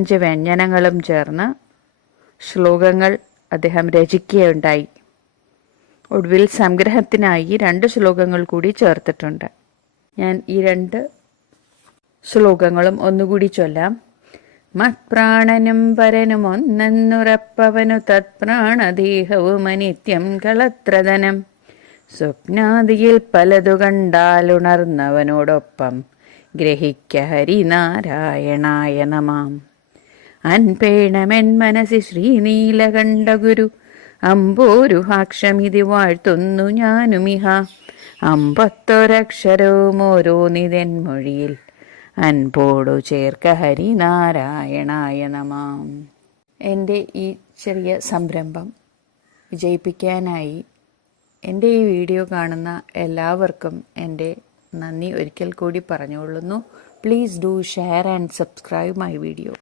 5 വ്യഞ്ജനങ്ങളും ചേർന്ന് ശ്ലോകങ്ങൾ അദ്ദേഹം രചിക്കുകയുണ്ടായി. ഒടുവിൽ സംഗ്രഹത്തിനായി 2 ശ്ലോകങ്ങൾ കൂടി ചേർത്തിട്ടുണ്ട്. ഞാൻ ഈ 2 ശ്ലോകങ്ങളും ഒന്നുകൂടി ചൊല്ലാം. മത്പ്രാണനും പരനും ഒന്നെന്നുറപ്പവനു തത്പ്രാണദേഹവും അനിത്യം കളത്രതനം. സ്വപ്നാദിയിൽ പലതു കണ്ടാലുണർന്നവനോടൊപ്പം ഗ്രഹിക്ക ഹരിനാരായണായ നമാം. അൻപേണമെൻ മനസി ശ്രീനീലകണ്ഠഗുരു അമ്പോരുഹാക്ഷമിതി വാഴ്ത്തുന്നു ഞാനുമിഹ. 51 ഓരോന്നിതെൻ മൊഴിയിൽ അൻപോടു ചേർക്ക ഹരിനാരായണായ നമാം. എൻ്റെ ഈ ചെറിയ സംരംഭം വിജയിപ്പിക്കാനായി എൻ്റെ ഈ വീഡിയോ കാണുന്ന എല്ലാവർക്കും എൻ്റെ നന്ദി ഒരിക്കൽ കൂടി പറഞ്ഞുകൊള്ളുന്നു. Please do share and subscribe my video.